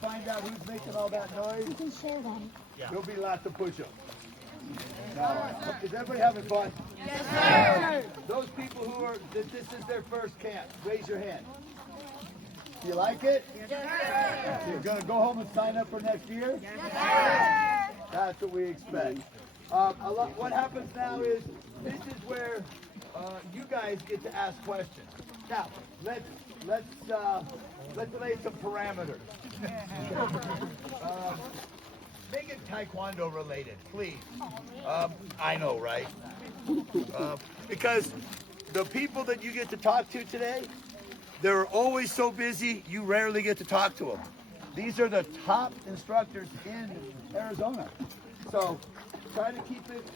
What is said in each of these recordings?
find out who's making all that noise? You can share them. There'll be lots of push-ups. Is everybody having fun? Yes, sir. Those people who are, this is their first camp, raise your hand. Do you like it? Yes, sir. You're going to go home and sign up for next year? Yes, sir. That's what we expect. What happens now is, this is where you guys get to ask questions. Now, let's lay some parameters. Make it Taekwondo related, please. I know, right? Because the people that you get to talk to today, they're always so busy, you rarely get to talk to them. These are the top instructors in Arizona. So try to keep it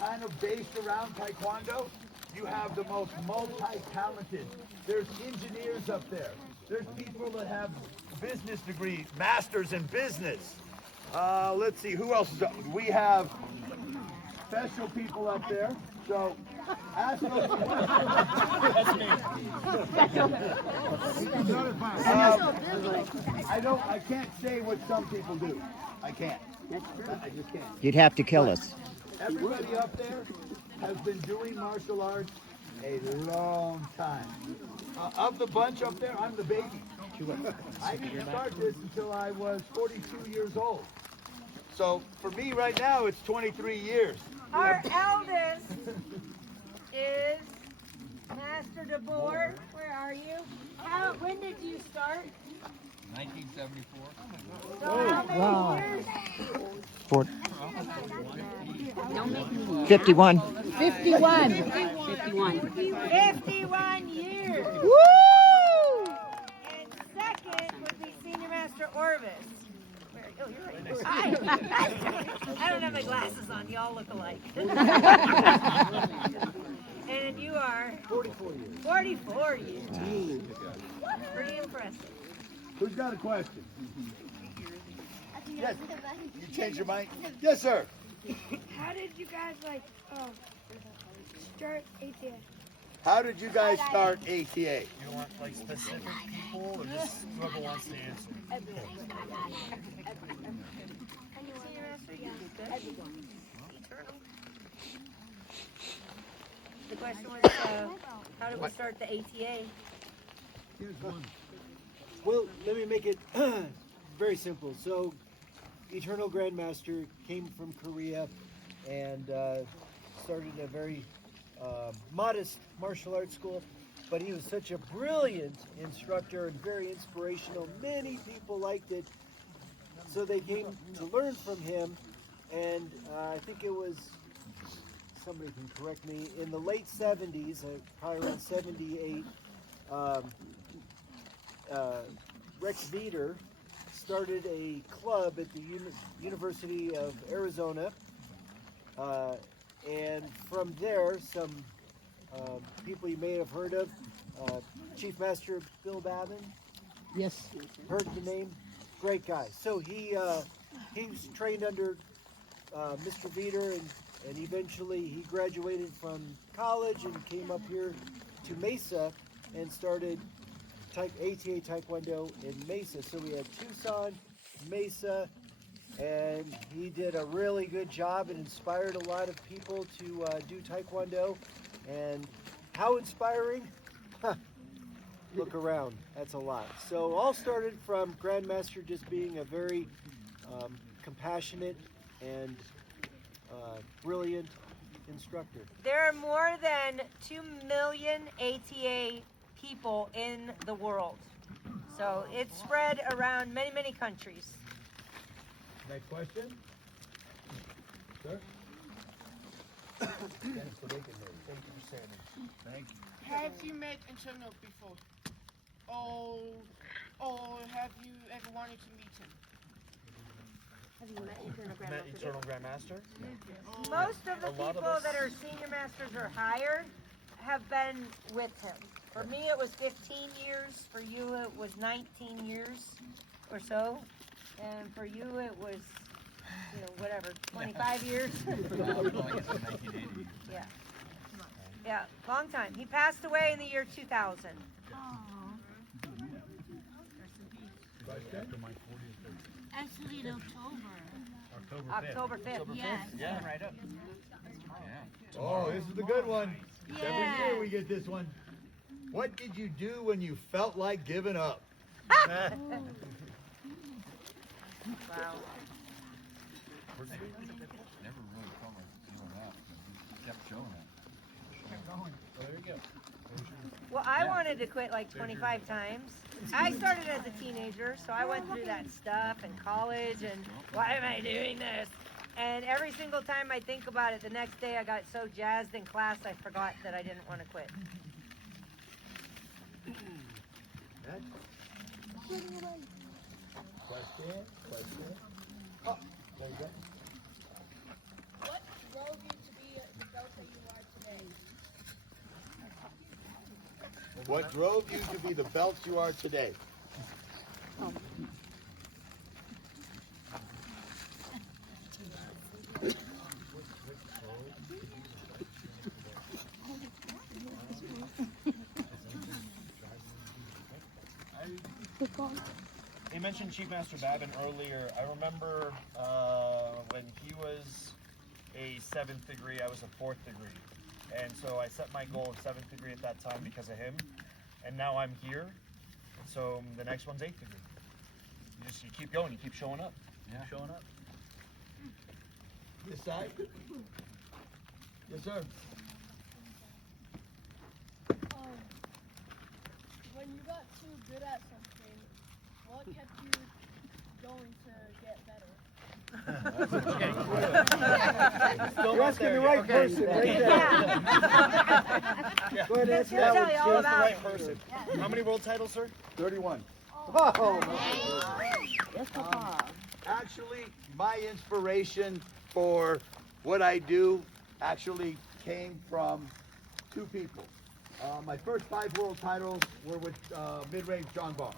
kind of based around Taekwondo. You have the most multi-talented. There's engineers up there. There's people that have business degrees, masters in business. Let's see, who else is up? We have special people up there. So ask them. That's me. I can't say what some people do. I can't. I just can't. You'd have to kill us. Everybody up there has been doing martial arts a long time. Of the bunch up there, I'm the baby. I didn't start this until I was 42 years old. So for me right now, it's 23 years. Our eldest is Master DeBoer. Where are you? When did you start? 1974. So how many years? 51. 51. 51 years. Woo! And second would be Senior Master Orvis. Oh, you're right. I don't have my glasses on. Y'all look alike. And you are? 44 years. 44 years. Pretty impressive. Who's got a question? Yes. You changed your mind? Yes, sir. How did you guys start ATA? How did you guys start ATA? You want like specific people or just whoever wants to answer? Senior Master, you good? Eternal. The question was, how did we start the ATA? Well, let me make it very simple. So, Eternal Grandmaster came from Korea and started a very modest martial arts school, but he was such a brilliant instructor and very inspirational. Many people liked it, so they came to learn from him, and I think it was, somebody can correct me, in the late 70s, probably around 78, Rex Veeder started a club at the University of Arizona, and from there, some people you may have heard of, Chief Master Bill Babin. Yes. Heard the name? Great guy. So he was trained under Mr. Veeder, and eventually he graduated from college and came up here to Mesa and started ATA Taekwondo in Mesa. So we had Tucson, Mesa, and he did a really good job and inspired a lot of people to do Taekwondo. And how inspiring? Look around, that's a lot. So all started from Grandmaster just being a very compassionate and brilliant instructor. There are more than 2 million ATA people in the world. So it's spread around many, many countries. Next question. Sir? Thanks for making me. Thank you for saying it. Thank you. Have you met Internal before? Or have you ever wanted to meet him? Have you met Eternal Met Grandmaster? Eternal Grandmaster? Most of the A lot of people us- that are senior masters or higher have been with him. For me, it was 15 years. For you, it was 19 years or so. And for you, it was, whatever, 25 years. Yeah. Yeah, long time. He passed away in the year 2000. Question? Actually, in October. October 5th. Yes. Yeah, right up. Oh, this is the good one. Yeah. Every year we get this one. What did you do when you felt like giving up? Wow. Never really felt like doing that. He kept showing it. There you go. Well, I wanted to quit like 25 times. I started as a teenager, so I went through that stuff in college and why am I doing this? And every single time I think about it, the next day I got so jazzed in class I forgot that I didn't want to quit. Question? Oh, there you go. What drove you to be the belt that you are today? What drove you to be the belt you are today? He mentioned Chief Master Babin earlier. I remember when he was a 7th degree, I was a 4th degree. And so I set my goal of 7th degree at that time because of him. And now I'm here. And so the next one's 8th degree. You keep going, you keep showing up. Yeah. Keep showing up. This side? Yes, sir. When you got too good at something, what kept you going to get better? You're asking the right person right there. Go ahead and answer He'll that tell one, you all Chief. about it. Person. How many world titles, sir? 31. Oh, Yes, Papa. Actually, my inspiration for what I do actually came from two people. My first 5 world titles were with mid-range John Ball,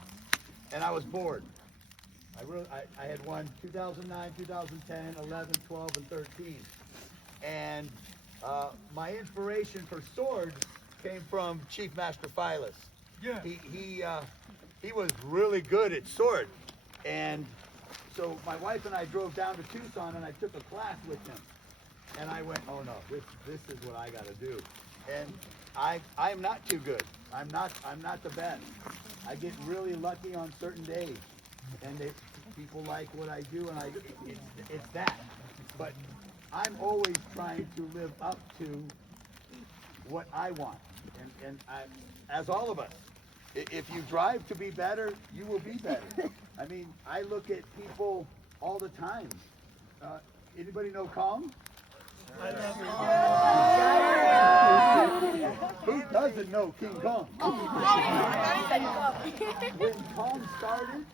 and I was bored. I had won 2009, 2010, 11, 12, and 13. And my inspiration for swords came from Chief Master Phyllis. Yeah. He was really good at sword, and so my wife and I drove down to Tucson, and I took a class with him. And I went, oh no, this is what I got to do. And I'm not too good. I'm not the best. I get really lucky on certain days, and people like what I do, and it's that. But I'm always trying to live up to what I want, and as all of us, if you drive to be better, you will be better. I mean, I look at people all the time. Anybody know Kong? Who doesn't know King Kong? When Kong started,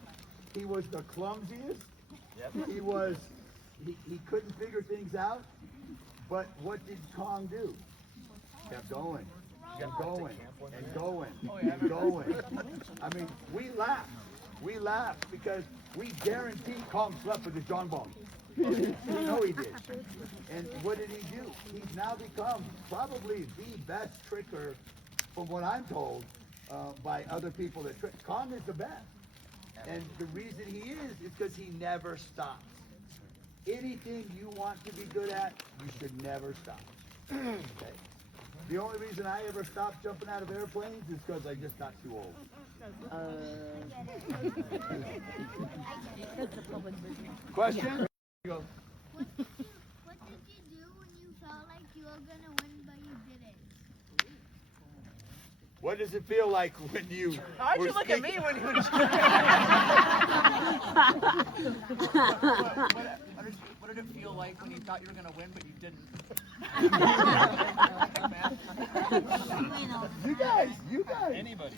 he was the clumsiest. He couldn't figure things out. But what did Kong do? Kept going. Kept going and going and going. I mean, we laughed because we guaranteed Kong slept with his John Ball. You know he did. And what did he do? He's now become probably the best tricker, from what I'm told, by other people that trick. Kong is the best. And the reason he is because he never stops. Anything you want to be good at, you should never stop. Okay? The only reason I ever stopped jumping out of airplanes is because I just got too old. Question? Go. What did you do when you felt like you were gonna win but you didn't? What does it feel like when you How'd were you look at me when you what did it feel like when you thought you were going to win but you didn't? You guys. Anybody.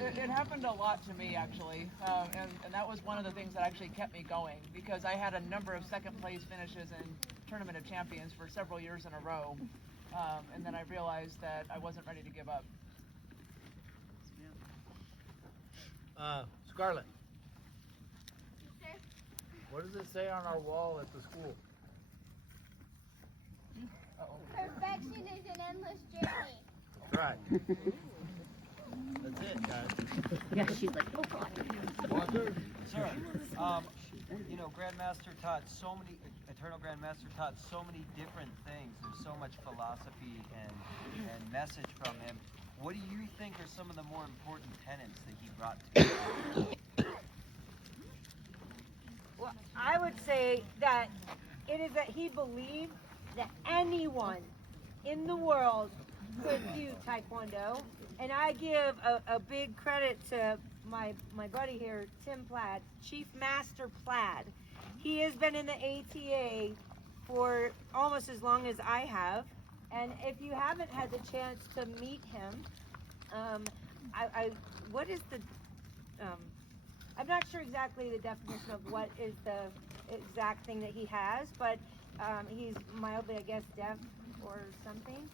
It happened a lot to me, actually, and that was one of the things that actually kept me going, because I had a number of second place finishes in Tournament of Champions for several years in a row, and then I realized that I wasn't ready to give up. Scarlett, what does it say on our wall at the school? Perfection is an endless journey. That's right. That's it, guys. Yeah, she's like, oh God. Walker? Sir, you know, Grandmaster taught so many, Eternal Grandmaster taught so many different things. There's so much philosophy and message from him. What do you think are some of the more important tenets that he brought to you? Well, I would say that it is that he believed that anyone in the world could do Taekwondo. And I give a big credit to my buddy here, Tim Plaid, Chief Master Plaid. He has been in the ATA for almost as long as I have. And if you haven't had the chance to meet him, what is the, I'm not sure exactly the definition of what is the exact thing that he has, but he's mildly, I guess, deaf or something.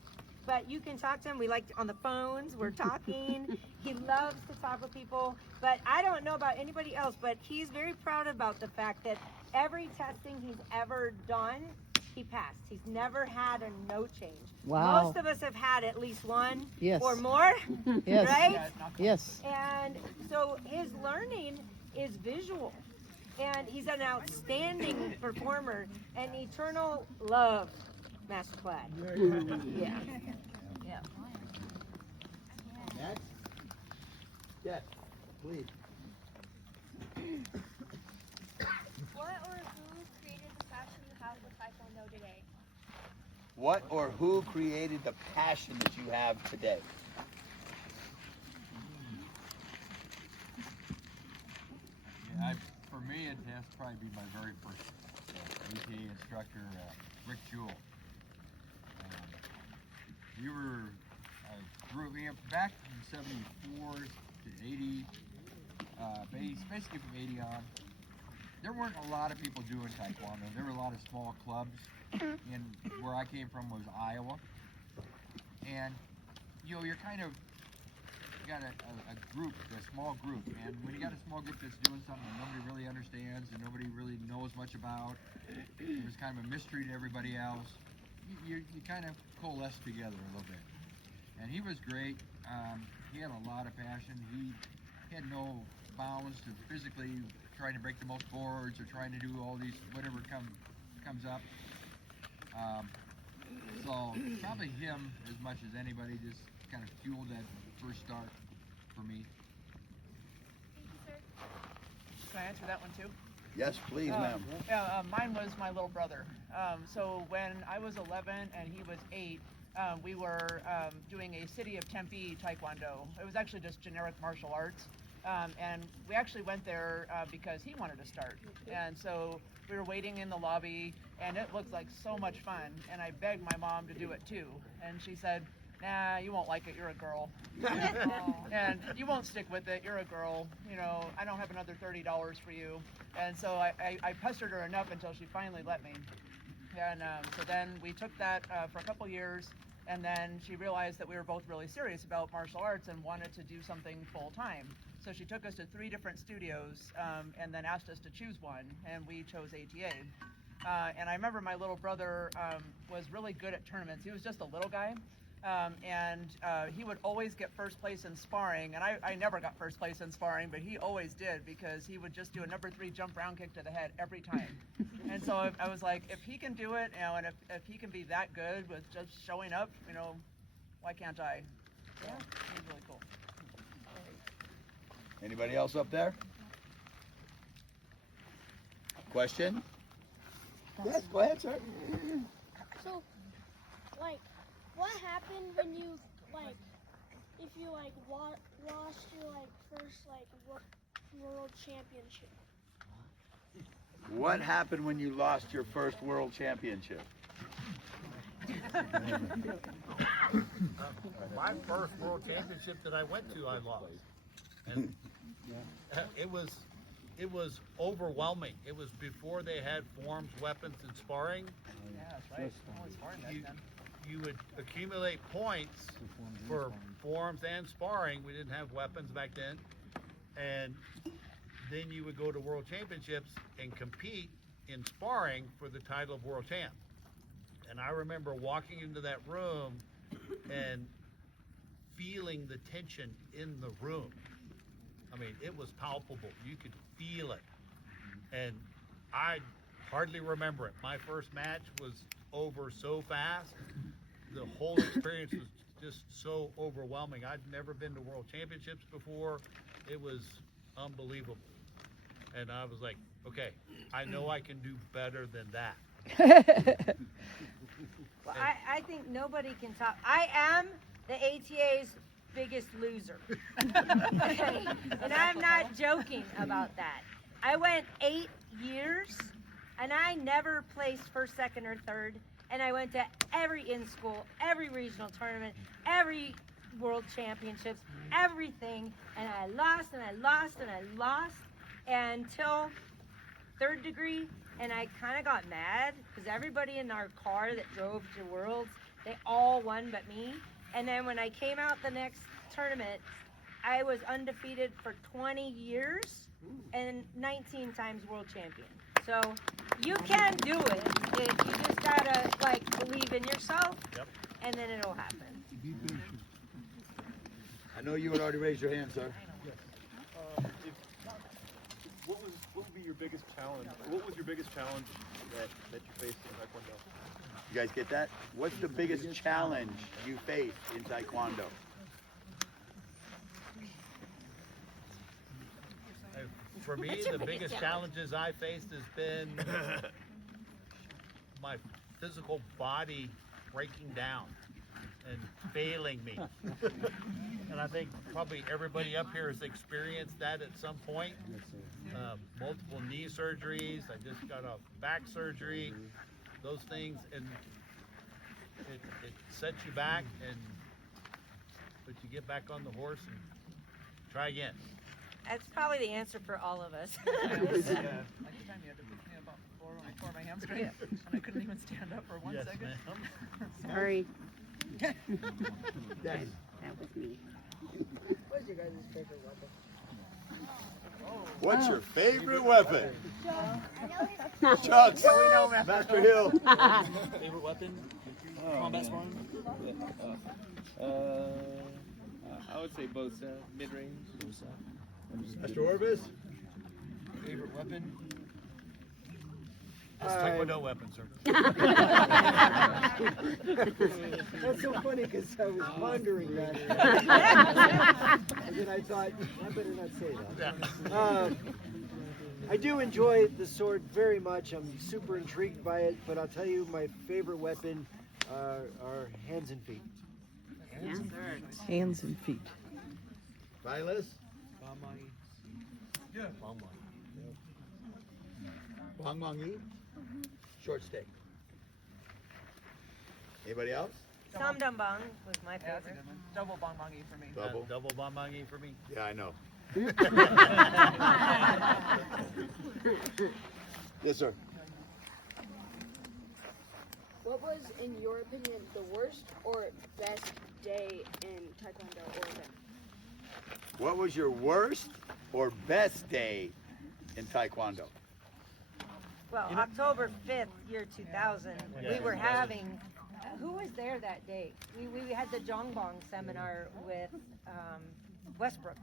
But you can talk to him. We like on the phones. We're talking. He loves to talk with people. But I don't know about anybody else, but he's very proud about the fact that every testing he's ever done, he passed. He's never had a no change. Wow. Most of us have had at least one Yes. or more, Yes. right? Yes. And so his learning is visual. And he's an outstanding performer and eternal love. Master Plaid. Yeah. Yeah. Next. Yes, please. What or who created the passion you have with Taekwondo today? What or who created the passion that you have today? Yeah, for me, it has to probably be my very first ATA instructor, Rick Jewell. We were growing up back from '74 to '80, basically from '80 on. There weren't a lot of people doing Taekwondo. There were a lot of small clubs. And where I came from was Iowa. And, you know, you're kind of got a group, a small group. And when you got a small group that's doing something that nobody really understands and nobody really knows much about, it was kind of a mystery to everybody else. You kind of coalesce together a little bit. And he was great. He had a lot of passion. He had no bounds to physically trying to break the most boards or trying to do all these, whatever comes up. So probably him as much as anybody just kind of fueled that first start for me. Thank you, sir. Can I answer that one too? Yes, please, ma'am. Yeah, mine was my little brother. So when I was 11 and he was 8, we were doing a City of Tempe Taekwondo. It was actually just generic martial arts. And we actually went there because he wanted to start. And so we were waiting in the lobby, and it looked like so much fun. And I begged my mom to do it too. And she said, nah, you won't like it, you're a girl. And you won't stick with it, you're a girl. You know, I don't have another $30 for you. And so I pestered her enough until she finally let me. And so then we took that for a couple years. And then she realized that we were both really serious about martial arts and wanted to do something full time. So she took us to 3 different studios and then asked us to choose one, and we chose ATA. And I remember my little brother was really good at tournaments. He was just a little guy, and he would always get first place in sparring. And I never got first place in sparring, but he always did because he would just do a number 3 jump round kick to the head every time. And so I was like, if he can do it, you know, and if he can be that good with just showing up, you know, why can't I? Yeah, he was really cool. Anybody else up there? Question? Yes, go ahead, sir. So, like, what happened when you, like, if you, like, lost your, like, first, like, world championship? What happened when you lost your first world championship? My first world championship that I went to, I lost. And it was overwhelming. It was before they had forms, weapons, and sparring. Yeah, that's right. Only sparring back then. You would accumulate points for forms and sparring. We didn't have weapons back then. And then you would go to world championships and compete in sparring for the title of world champ. And I remember walking into that room and feeling the tension in the room. I mean, it was palpable. You could feel it. And I hardly remember it. My first match was over so fast. The whole experience was just so overwhelming. I'd never been to World Championships before. It was unbelievable. And I was like, okay, I know I can do better than that. Well, I think nobody can top. I am the ATA's biggest loser. Okay? And I'm not joking about that. I went 8 years and I never placed first, second, or third. And I went to every in-school, every regional tournament, every world championships, everything. And I lost and I lost and I lost until third degree. And I kind of got mad because everybody in our car that drove to Worlds, they all won but me. And then when I came out the next tournament, I was undefeated for 20 years and 19 times world champion. So you can do it. You just gotta believe in yourself, and then it'll happen. I know you had already raised your hand, sir. What would be your biggest challenge? What was your biggest challenge that you faced in Taekwondo? You guys get that? What's the biggest challenge you faced in Taekwondo? For me, the biggest challenges I faced has been my physical body breaking down and failing me. And I think probably everybody up here has experienced that at some point. Multiple knee surgeries. I just got a back surgery. Those things, and it sets you back, but you get back on the horse and try again. That's probably the answer for all of us. Like the time you had to pick me up off the floor when I tore my hamstring, and I couldn't even stand up for 1 Yes, second. ma'am. Sorry. Yes. That was me. What's your guys' favorite weapon? What's your favorite weapon? Chucks. Master Hill. Favorite weapon? Combat sparring? I would say both mid-range. Master Orvis. Favorite weapon? It's Taekwondo weapon, sir. That's so funny because I was pondering that. And then I thought, I better not say that. I do enjoy the sword very much. I'm super intrigued by it, but I'll tell you my favorite weapon are hands and feet. Hands and feet. Silas. Yeah. Bong Bong Yi. Short stick. Anybody else? Sam Dum Bang was my Yeah, that's a favorite. good one. Double bong bongi for me. Double. Double bombangi for me. Yeah, I know. Yes, sir. What was, in your opinion, the worst or best day in Taekwondo or event? What was your worst or best day in Taekwondo? Well, October 5th, year 2000, we were having, who was there that day? We had the Jongbong seminar with Westbrook,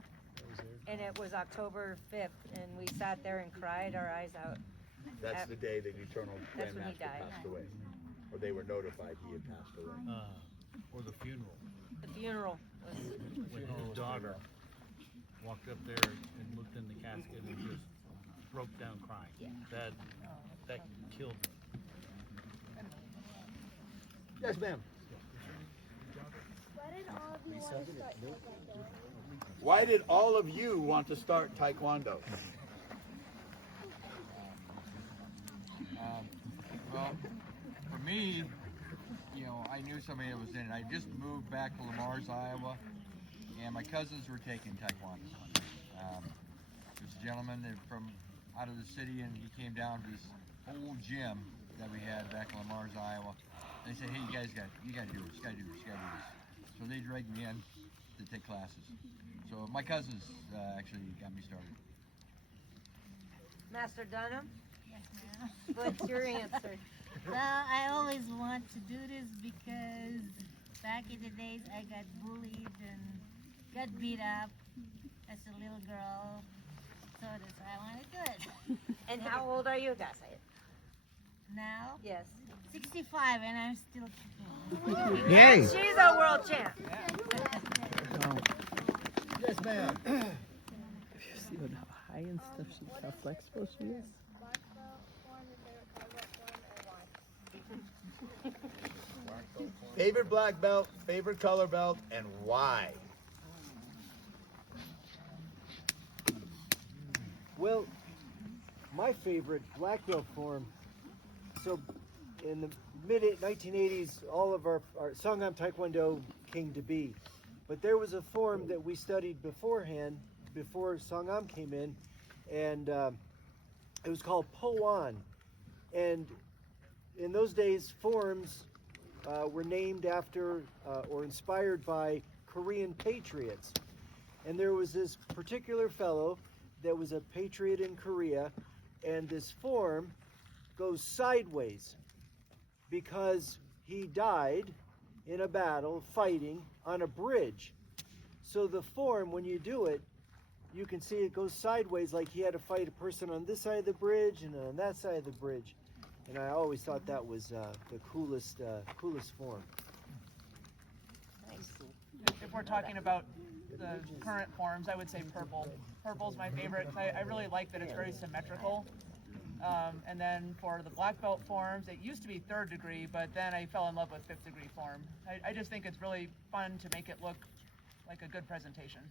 and it was October 5th, and we sat there and cried our eyes out. That's the day that Eternal That's when he Grandmaster died. passed away. Or they were notified he had passed away. Or the funeral. The funeral was, When his daughter walked up there and looked in the casket and just broke down crying. Yeah. That killed me. Yes, ma'am. Why did all of you want to start Taekwondo? Why did all of you want to start Taekwondo? Well, for me, I knew somebody that was in it. I just moved back to Lamar's, Iowa, and my cousins were taking Taekwondo. There's a gentleman from out of the city, and he came down to this old gym that we had back in Lamar's, Iowa. They said, "Hey, you got to do this, got to do this, got to do this." So they dragged me in to take classes. So my cousins actually got me started. Master Dunham? What's your answer? Well, I always want to do this because back in the days I got bullied and got beat up as a little girl. so that's why I want to do it. And how old are you, Gasset? Now, Yes. 65, and I'm still kicking. Yay! She's a world champ. Yes, ma'am. See what high and stuff how flexible she is. Black belt form, your favorite color belt form, and why? Favorite black belt, favorite color belt, and why? Well, my favorite black belt form. So, in the mid 1980s, all of our Sangam Taekwondo came to be, but there was a form that we studied beforehand, before Sangam came in, and it was called Po-An. And in those days, forms were named after or inspired by Korean patriots. And there was this particular fellow that was a patriot in Korea, and this form goes sideways because he died in a battle fighting on a bridge. So the form, when you do it, you can see it goes sideways, like he had to fight a person on this side of the bridge and on that side of the bridge. And I always thought that was the coolest form. Nice. If we're talking about the current forms, I would say purple. Purple's my favorite. I really like that it's very symmetrical. And then for the black belt forms, it used to be 3rd degree, but then I fell in love with 5th degree form. I just think it's really fun to make it look like a good presentation.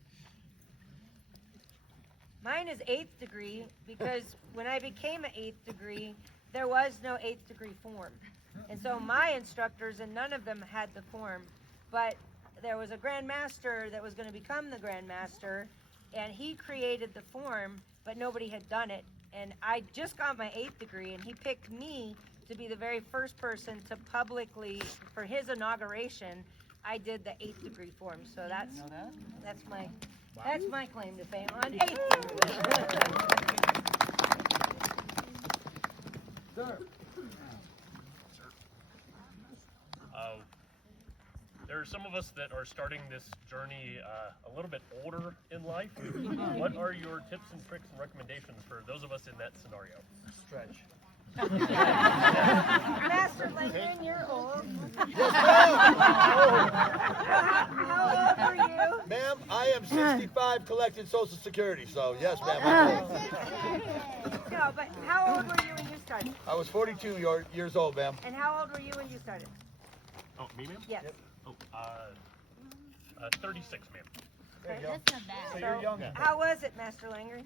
Mine is 8th degree because when I became an 8th degree, there was no 8th degree form. And so my instructors, and none of them had the form, but there was a grandmaster that was going to become the grandmaster, and he created the form, but nobody had done it. And I just got my 8th degree, and he picked me to be the very first person to publicly, for his inauguration, I did the 8th degree form. So that's my claim to fame on 8th degree. Sir. There are some of us that are starting this journey a little bit older in life. What are your tips and tricks and recommendations for those of us in that scenario? Stretch. Master Langren, you're old. Yes, How old are you? ma'am, I am 65 collecting Social Security, so yes, ma'am. I'm old. No, but how old were you when you started? I was 42 years old, ma'am. And how old were you when you started? Oh, me, ma'am? Yes. Oh, 36, ma'am. That's not bad. So you're young. How was it, Master Langren?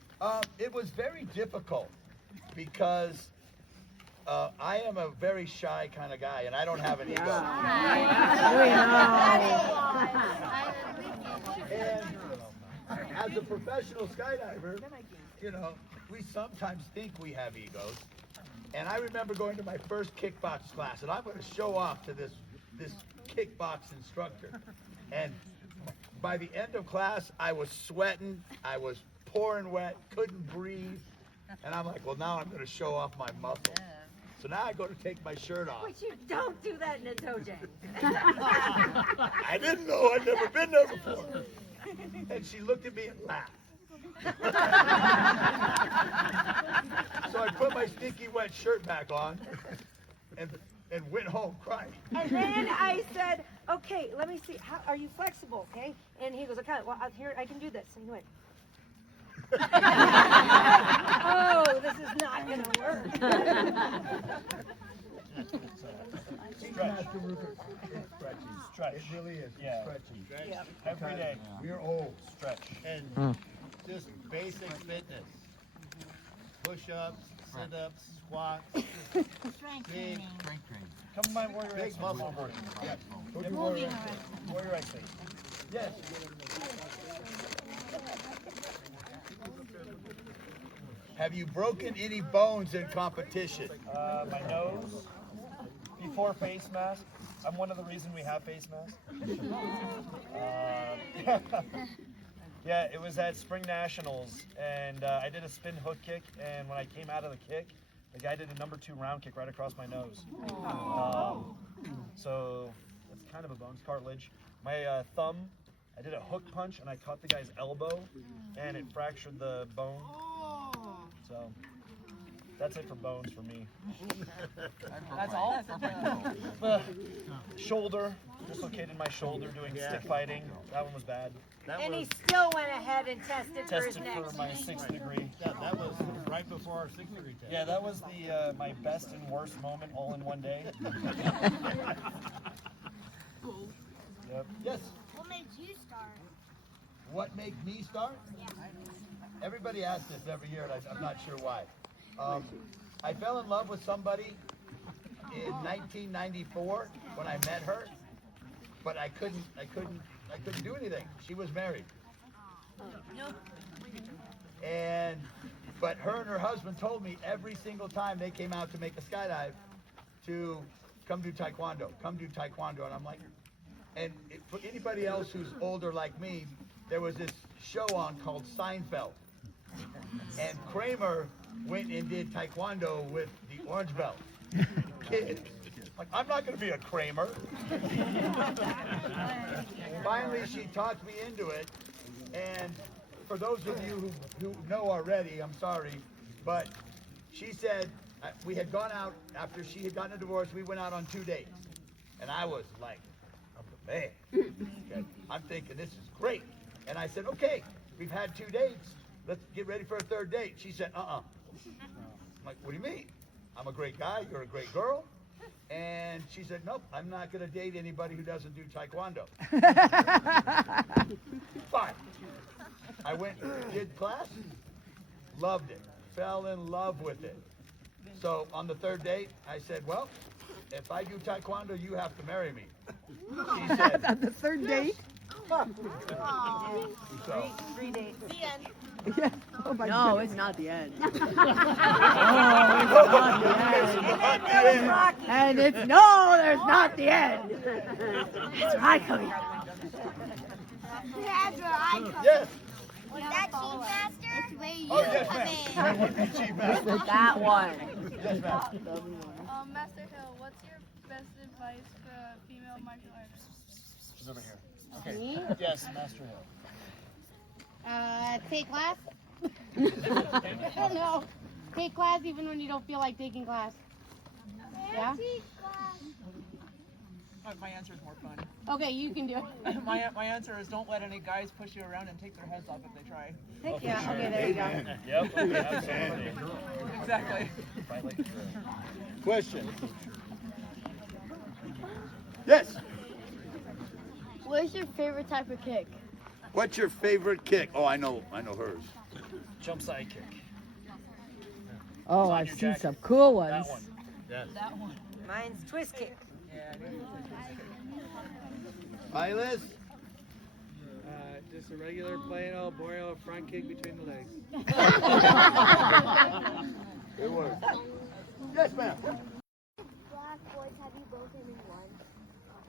It was very difficult because I am a very shy kind of guy, and I don't have an ego. And as a professional skydiver, you know, we sometimes think we have egos. And I remember going to my first kickbox class, and I'm going to show off to this kickbox instructor. And by the end of class, I was sweating, I was pouring wet, couldn't breathe. And I'm like, well, now I'm going to show off my muscles. So now I go to take my shirt off. But you don't do that in a toe-jang. I didn't know. I'd never been there before. And she looked at me and laughed. So I put my stinky wet shirt back on and went home crying. And then I said, okay, let me see. How are you flexible, okay? And he goes, okay, well, here, I can do this. And he went, oh, this is not going to work. Stretch. It really is. Yeah. Stretching. Yep. Every day. We're old. Stretch. And just basic fitness. Push-ups, sit-ups, squats. Strength Big. training. Strength training. Come to my Warrior Big X muscle group. Yeah. Go to Moving Warrior around. X. Warrior X. Yes. Have you broken any bones in competition? My nose. Before face mask. I'm one of the reasons we have face masks. Yeah, it was at Spring Nationals, and I did a spin hook kick, and when I came out of the kick, the guy did a number 2 round kick right across my nose. So it's kind of a bones cartilage. My thumb, I did a hook punch, and I caught the guy's elbow, and it fractured the bone. So that's it for bones for me. That's all? Shoulder, dislocated my shoulder doing stick fighting. That one was bad. And he still went ahead and tested for his Tested next for my meet. 6th degree. Yeah, that was right before our 6th degree test. Yeah, that was the my best and worst moment all in one day. Yep. Yes. What made you start? What made me start? Everybody asks this every year, and I'm not sure why. I fell in love with somebody in 1994 when I met her, but I couldn't do anything. She was married. But her and her husband told me every single time they came out to make a skydive to come do taekwondo, and I'm like, and for anybody else who's older like me, there was this show on called Seinfeld, and Kramer went and did taekwondo with the orange belt kids. Like, I'm not going to be a Kramer. Finally, she talked me into it, and for those of you who know already, I'm sorry, but she said we had gone out after she had gotten a divorce. We went out on 2 dates, and I was like, man, okay, I'm thinking this is great. And I said, okay, we've had 2 dates. Let's get ready for a 3rd date. She said, I'm like, what do you mean? I'm a great guy. You're a great girl. And she said, nope, I'm not going to date anybody who doesn't do taekwondo. Fine. I went, did class, loved it, fell in love with it. So on the 3rd date, I said, well, if I do taekwondo, you have to marry me. She said, On the 3rd date? so, 3 dates. The end. Yeah. Oh my No, goodness. it's not the end. Oh, it's not the end. And it's no, there's not the end. That's where I come in. That's where I come. yes. Was that Chief Master? That's where you Oh, yes, come ma'am. I in. want to be chief master. That one. Yes, ma'am. Master Hill, what's your best advice for a female martial artist? She's over here. Okay. Me? Yes, Master Hill. Take class? I don't know. Take class even when you don't feel like taking class. Yeah? My answer is more fun. Okay, you can do it. My answer is don't let any guys push you around and take their heads off if they try. Heck yeah, okay, there you go. Yep, absolutely. Exactly. Question. Yes. What is your favorite type of kick? What's your favorite kick? Oh, I know hers. Jump side kick. Oh, on I've your seen jacket. some cool ones. That one. Yes. That one. Mine's twist kick. Eyeless? Just a regular plain old boreal front kick between the legs. It works. Yes, ma'am. Blackboards have you broken in one?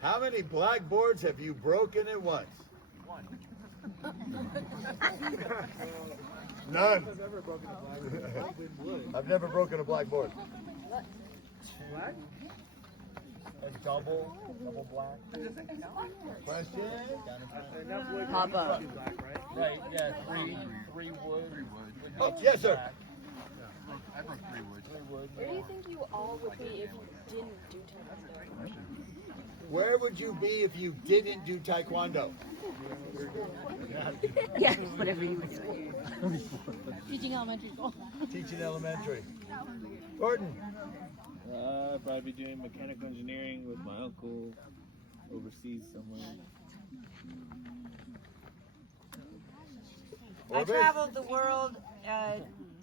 How many blackboards have you broken at once? One. None. I've never broken a blackboard. I've never broken a blackboard. What? A double black. Question? Enough wood to Papa. be black, right? Right, yeah, three wood. would Oh, be yes, sir. black. I broke 3 wood. 3 wood. Where do you think you all would be if you didn't do taekwondo? Where would you be if you didn't do taekwondo? Yeah, whatever you would say. Teaching elementary school. Teaching elementary. Gordon? I'd probably be doing mechanical engineering with my uncle overseas somewhere. I traveled the world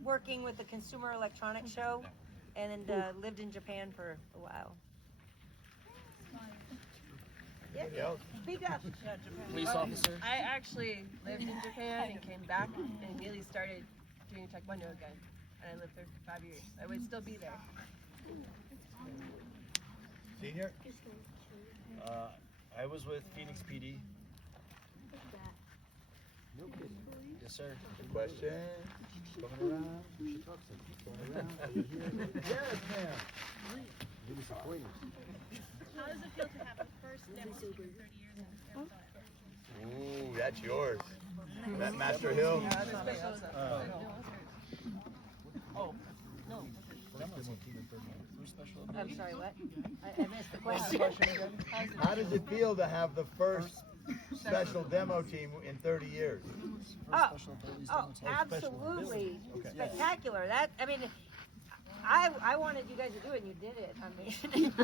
working with the Consumer Electronics Show and lived in Japan for a while. Yeah. Speak up. Police officer. I actually lived in Japan and came back and immediately started doing taekwondo again. And I lived there for 5 years. I would still be there. Senior? I was with Phoenix PD. Yes, sir. Good question. Coming around. Coming around. Yes, ma'am. How does it feel to have the first demo team for 30 years in Arizona? Ooh, that's yours. That Master Hill. Oh, No. I'm sorry, what? I missed the question. How does it feel to have the first special demo team in 30 years? Oh, absolutely spectacular. That, I mean, I wanted you guys to do it, and you did it. I mean,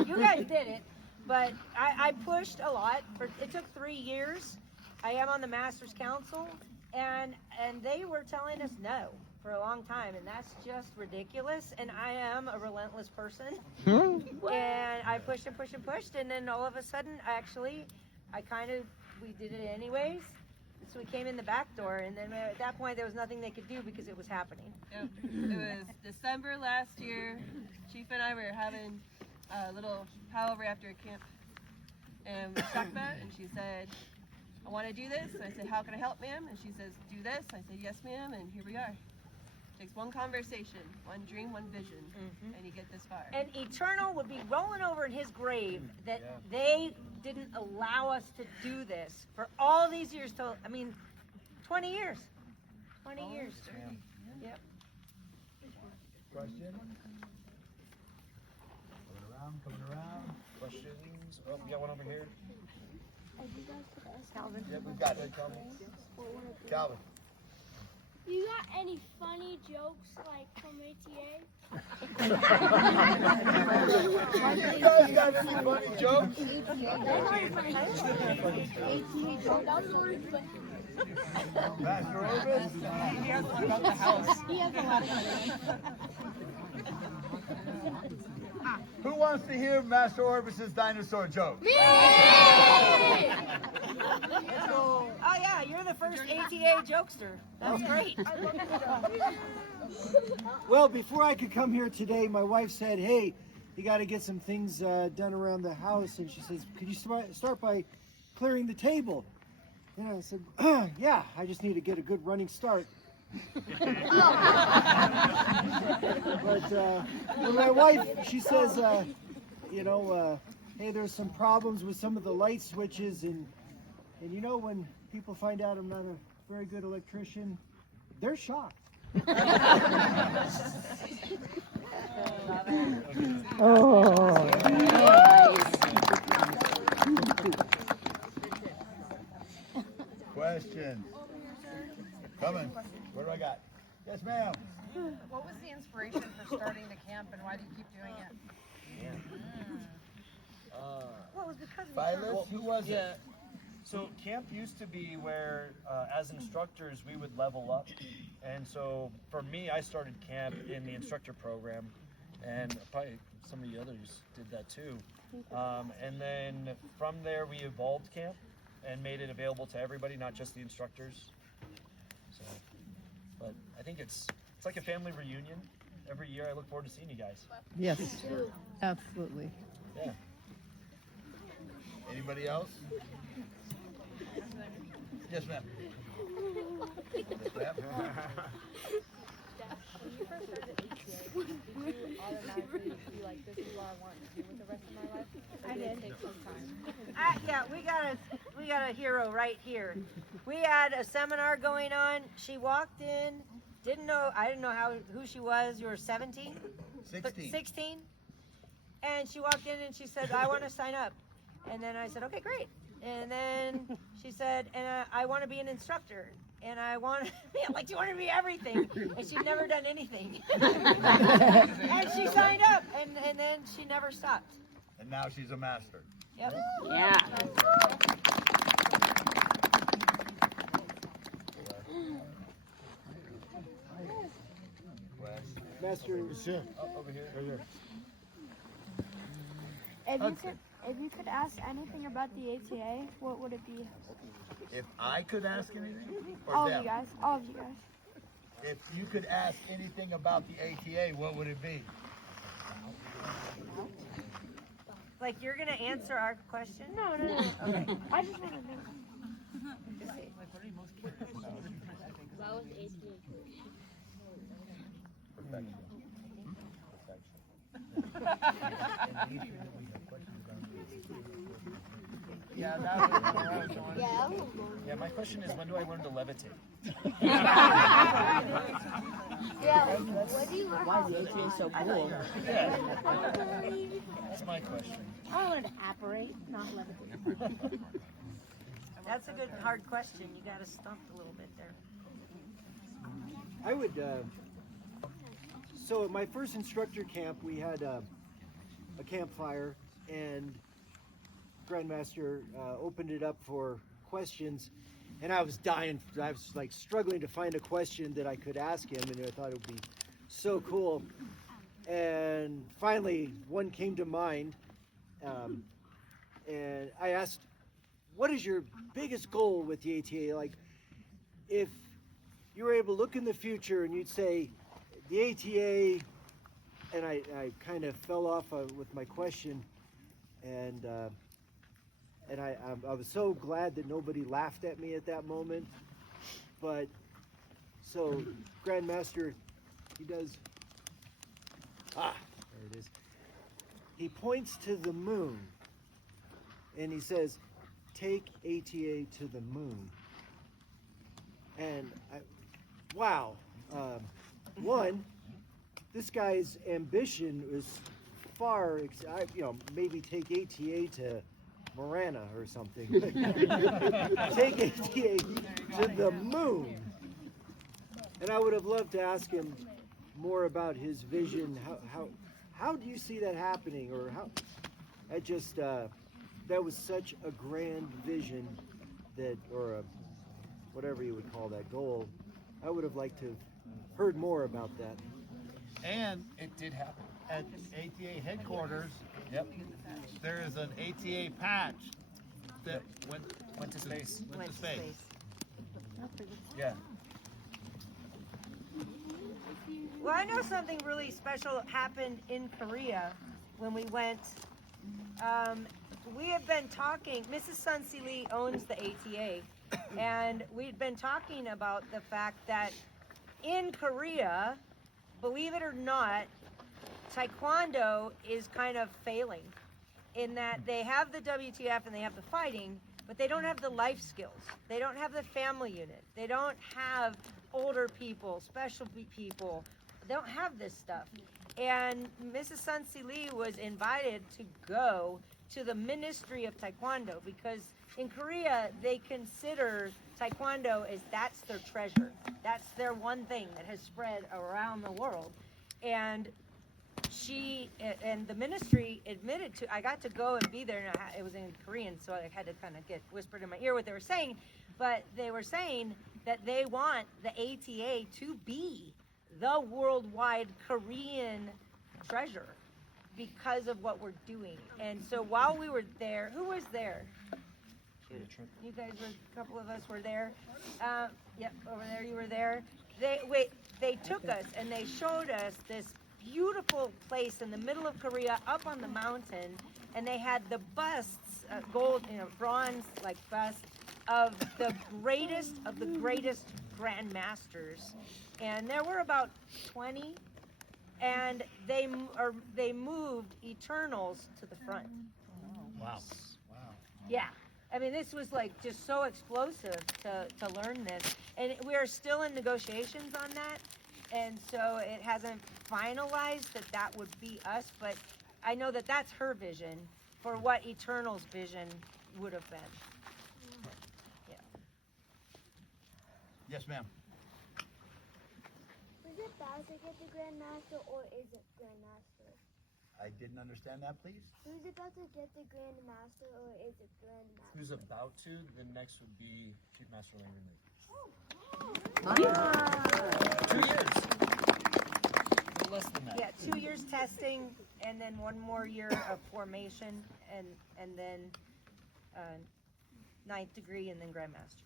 you guys did it, but I pushed a lot. It took 3 years. I am on the Masters Council, and they were telling us no for a long time, and that's just ridiculous. And I am a relentless person, and I pushed and pushed and pushed, and then all of a sudden, we did it anyways. So we came in the back door, and then at that point, there was nothing they could do because it was happening. Yep. It was December last year. Chief and I were having a little powwow after a camp, and we talked about it, and she said, I want to do this. And I said, how can I help, ma'am? And she says, do this. I said, yes, ma'am, and here we are. It takes one conversation, one dream, one vision, and you get this far. And Eternal would be rolling over in his grave that they didn't allow us to do this for all these years. 20 years. 20 years. Yep. Question? Coming around. Questions? Oh, we got one over here. Calvin. Yep, we've got it, Calvin. Calvin. You got any funny jokes like from ATA? You guys got any funny jokes? Master Orbis? he has one about the house. He has a lot of money. Who wants to hear Master Orbis's dinosaur joke? Me! Oh yeah, you're the first ATA jokester. That's great. Well, before I could come here today, my wife said, hey, you got to get some things done around the house. And she says, could you start by clearing the table? And I said, yeah, I just need to get a good running start. But when my wife, she says, hey, there's some problems with some of the light switches. And you know, when people find out I'm not a very good electrician, they're shocked. Questions? Coming. What do I got? Yes, ma'am. What was the inspiration for starting the camp, and why do you keep doing it? What was because of Silas? Who was it? So camp used to be where, as instructors, we would level up. And so for me, I started camp in the instructor program, and probably some of the others did that too. And then from there, we evolved camp and made it available to everybody, not just the instructors. So, but I think it's like a family reunion. Every year, I look forward to seeing you guys. Yes, absolutely. Yeah. Anybody else? Yes, ma'am. Yes, ma'am. When you first started ATA, did you automatically be like, this is what I want to do with the rest of my life? Or did it take some time? Yeah, we got a hero right here. We had a seminar going on. She walked in, I didn't know who she was. You were 17? 16. 16? And she walked in and she said, I want to sign up. And then I said, okay, great. And then she said, and I want to be an instructor. And I want to be, like, you want to be everything. And she'd never done anything. And she signed up, and then she never stopped. And now she's a master. Yep. Yeah. Master, Over here. Right here. If you could ask anything about the ATA, what would it be? If I could ask anything? Or All them? of you guys. All of you guys. If you could ask anything about the ATA, what would it be? Like, you're going to answer our question? No. Okay. I just want to know. Why was ATA Perfection. Yeah, that was where I was going. Yeah. Yeah, my question is, when do I learn to levitate? Yeah, what do you learn? Why the ATA so cool? That's my question. I learned to apparate, not levitate. That's a good hard question. You got to stump a little bit there. I would, so at my first instructor camp, we had a campfire, and Grandmaster opened it up for questions, and I was dying. I was like struggling to find a question that I could ask him, and I thought it would be so cool. And finally, one came to mind, and I asked, what is your biggest goal with the ATA? Like, if you were able to look in the future and you'd say, the ATA, and I kind of fell off with my question, and I was so glad that nobody laughed at me at that moment. But, so, Grandmaster, he does, there it is. He points to the moon, and he says, take ATA to the moon. And wow, one, this guy's ambition is far, maybe take ATA to Marana or something. Take ATA to the moon. And I would have loved to ask him more about his vision. How do you see that happening? Or how? I just that was such a grand vision that, or whatever you would call that goal. I would have liked to have heard more about that. And It did happen. at ATA headquarters, Yep. there is an ATA patch that Went to space. Went to space. Yeah. Well, I know something really special happened in Korea when we went. We have been talking, Mrs. Sun Si Lee owns the ATA, and we've been talking about the fact that in Korea, believe it or not, Taekwondo is kind of failing in that they have the WTF and they have the fighting, but they don't have the life skills. They don't have the family unit. They don't have older people, special people. They don't have this stuff. And Mrs. Sun Si Lee was invited to go to the Ministry of Taekwondo because in Korea, they consider Taekwondo as that's their treasure. That's their one thing that has spread around the world. And the ministry admitted to, I got to go and be there, and it was in Korean, so I had to kind of get whispered in my ear what they were saying, but they were saying that they want the ATA to be the worldwide Korean treasure because of what we're doing. And so while we were there, who was there? You guys were, a couple of us were there. Yep, over there you were there. They took us and they showed us this beautiful place in the middle of Korea up on the mountain, and they had the busts, gold, bronze like busts of the greatest grandmasters. And there were about 20, and they moved Eternals to the front. Wow. Yeah. I mean, this was like just so explosive to learn this. And we are still in negotiations on that. And so it hasn't finalized that would be us, but I know that that's her vision for what Eternal's vision would have been. Yeah. Yes, ma'am. Is it bad to get the Grandmaster or is it Grandmaster? I didn't understand that, please. Who's about to get the Grandmaster or is it Grandmaster? Who's about to? The next would be Chief Master Larry Lee. 2 years. A little less than that. Yeah, 2 years testing, and then 1 more year of formation, and then 9th degree, and then Grandmaster.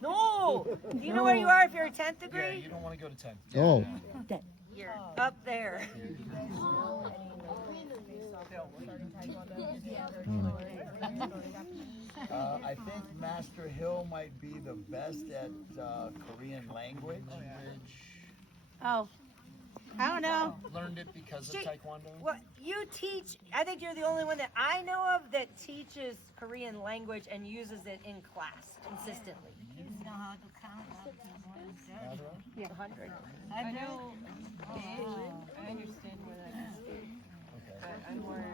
No! Do you know where you are if you're a 10th degree? Yeah, you don't want to go to 10. Oh. You're up there. I think Master Hill might be the best at Korean language. Oh. I don't know. Learned it because of Taekwondo? Well, you teach, I think you're the only one that I know of that teaches Korean language and uses it in class consistently. You know how to count up to 130. Yeah. 100. I know Asian. I understand what I can speak. But I'm more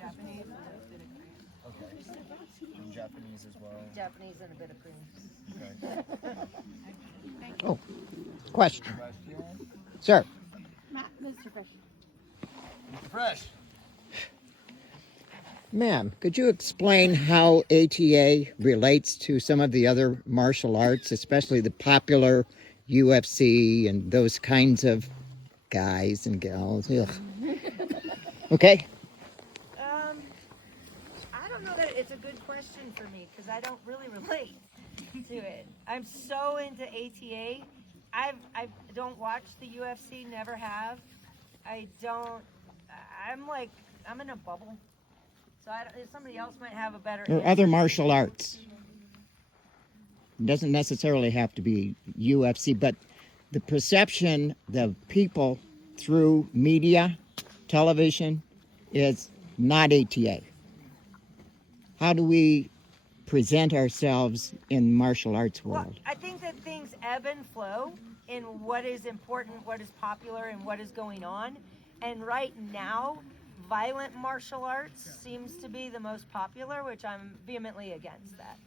Japanese and a bit of Korean. Okay. And Japanese as well. Japanese and a bit of Korean. Okay. Oh, question. Sir. Mr. Fresh. Mr. Fresh. Ma'am, could you explain how ATA relates to some of the other martial arts, especially the popular UFC and those kinds of guys and gals? Ugh. Okay? I don't know that it's a good question for me because I don't really relate to it. I'm so into ATA. I don't watch the UFC, never have. I'm in a bubble. So somebody else might have a better Or answer. other martial arts. It doesn't necessarily have to be UFC, but the perception of people through media, television, is not ATA. How do we present ourselves in martial arts world? Well, I think that things ebb and flow in what is important, what is popular, and what is going on. And right now, violent martial arts seems to be the most popular, which I'm vehemently against that.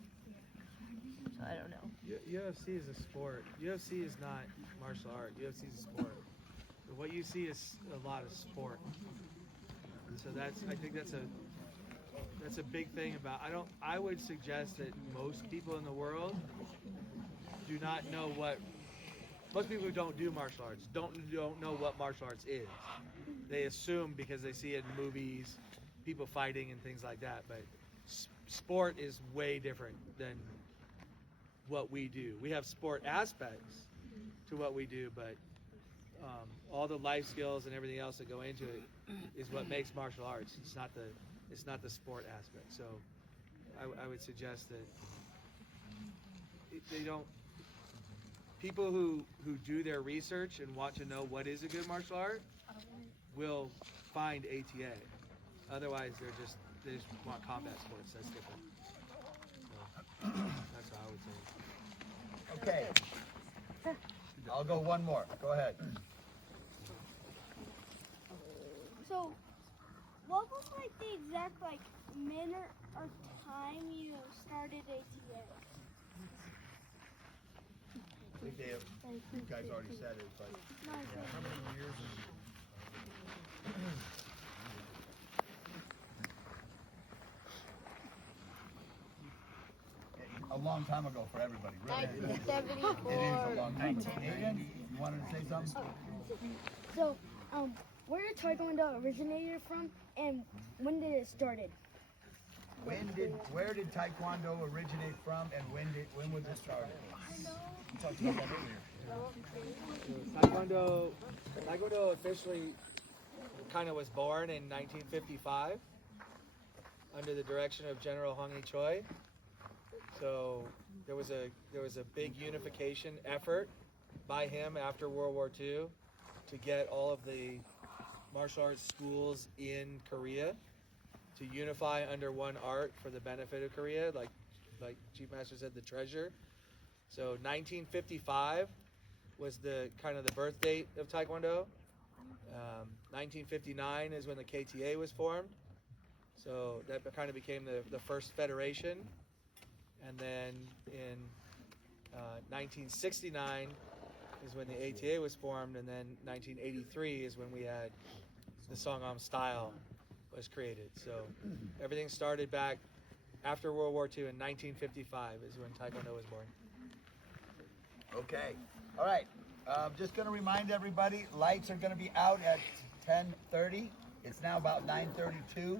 So I don't know. UFC is a sport. UFC is not martial art. UFC is a sport. But what you see is a lot of sport. So I think that's a big thing about. I would suggest that most people in the world do not know what. Most people who don't do martial arts don't know what martial arts is. They assume because they see it in movies, people fighting and things like that. But sport is way different than what we do. We have sport aspects to what we do, but all the life skills and everything else that go into it is what makes martial arts. It's not the sport aspect. So I would suggest that they don't. People who do their research and want to know what is a good martial art will find ATA. Otherwise, they just want combat sports. That's different. So, that's how I would say. Okay. I'll go one more. Go ahead. So, what was like the exact minute or time you started ATA? I think you guys already said it, but how many years? A long time ago for everybody, really. 1974. It is a long time ago. Aiden, you wanted to say something? So, where did Taekwondo originated from, and when did it started? Where did Taekwondo originate from, and when was it started? We talked about that earlier. Taekwondo officially kind of was born in 1955 under the direction of General Hong Choi. So there was a big unification effort by him after World War II to get all of the martial arts schools in Korea to unify under one art for the benefit of Korea, like Chief Master said, the treasure. So 1955 was the kind of the birth date of Taekwondo. 1959 is when the KTA was formed. So that kind of became the first federation. And then in 1969 is when the ATA was formed, and then 1983 is when we had the Songam style was created. So everything started back after World War II in 1955 is when Taekwondo was born. Okay. All right. Just going to remind everybody, lights are going to be out at 10:30. It's now about 9:32.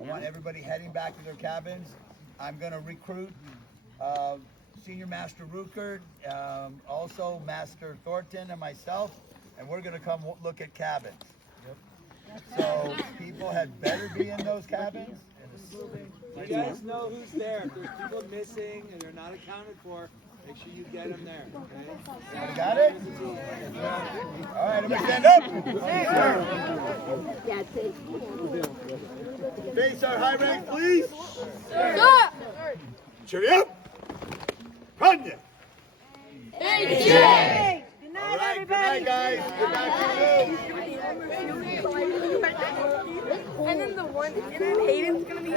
I want everybody heading back to their cabins. I'm going to recruit Senior Master Rukert, also Master Thornton and myself, and we're going to come look at cabins. So people had better be in those cabins. You guys know who's there. If there's people missing and they're not accounted for, Make sure you get them there. Okay? Got it? All right, everybody stand up. That's it. Face our high rank, please. Sir. Cheery up. Run ya. Hey, Good All right, good night, guys. Good night to you. and then the one, and then Hayden's gonna be